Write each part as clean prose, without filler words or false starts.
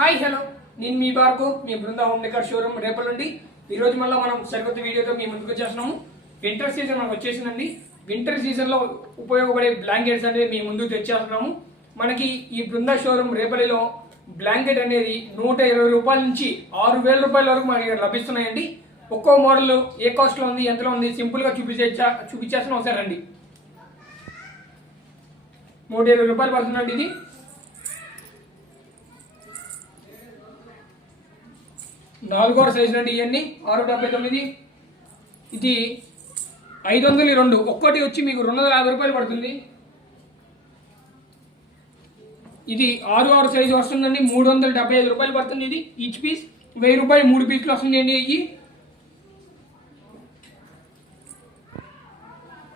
Hi hello నేను మీ బార్కు మీ Brinda home decor showroom రేపటి నుండి ఈరోజు మళ్ళీ మనం సరికొత్త వీడియోతో మీ ముందుకు వచ్చేస్తున్నాము. వింటర్ సీజన్ మనకు వచ్చేసిందండి. వింటర్ సీజన్లో ఉపయోగపడే బ్లాంకెట్స్ అనేది మీ ముందుకు తెచ్చేస్తున్నాము. మనకి ఈ బృందా షోరూమ్ రేపల్లిలో బ్లాంకెట్ అనేది 120 రూపాయల నుంచి 6,000 రూపాయల వరకు మనకి లభిస్తున్నాయండి. ఒక్కో మోడల్ ఏ కాస్ట్లో ఉంది, ఎంతలో ఉంది సింపుల్గా చూపించేస్తున్నాం. ఒకసారి రండి. 120 రూపాయలు పడుతుందండి. ఇది 4వ సైజు అండి. ఇవన్నీ 679. ఇది 502. ఒక్కటి వచ్చి మీకు 250 రూపాయలు పడుతుంది. ఇది 6 సైజు వస్తుందండి. 375 రూపాయలు పడుతుంది. ఇది ఈచ్ పీస్ 1000 రూపాయలు 3 పీసులు వస్తుంది అండి.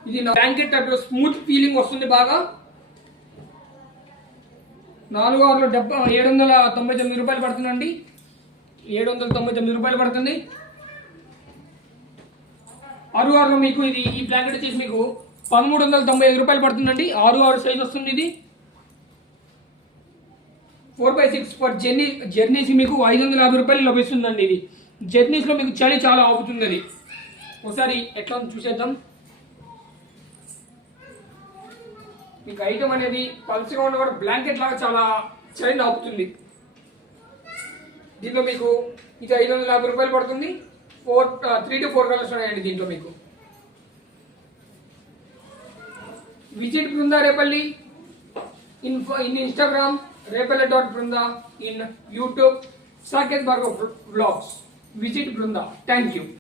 ఇది బ్లాంకెట్ టైప్ స్మూత్ ఫీలింగ్ వస్తుంది బాగా. 799 రూపాయలు పడుతుందండి. 799 రూపాయలు పడుతుంది. 6 మీకు ఇది ఈ బ్లాంకెట్ వచ్చేసి మీకు 1395 రూపాయలు పడుతుందండి. 6 సైజ్ వస్తుంది. ఇది 4x6 ఫర్ జర్నీస్ మీకు 550 రూపాయలు లభిస్తుందండి. ఇది జర్నీస్ లో మీకు చలి చాలా ఆపుతుంది. అది ఒకసారి ఎట్లా చూసేద్దాం. మీకు ఐటమ్ అనేది పల్చగా ఉన్న కూడా బ్లాంకెట్ లాగా చాలా చలిని ఆపుతుంది. దీంట్లో మీకు ఇది 550 రూపాయలు పడుతుంది. 3 to 4 కలర్స్ ఉన్నాయండి దీంట్లో మీకు. Visit Brinda Repalle in Instagram repalli.brinda, in YouTube Saket Bhargav Vlogs. Visit Brinda. Thank you.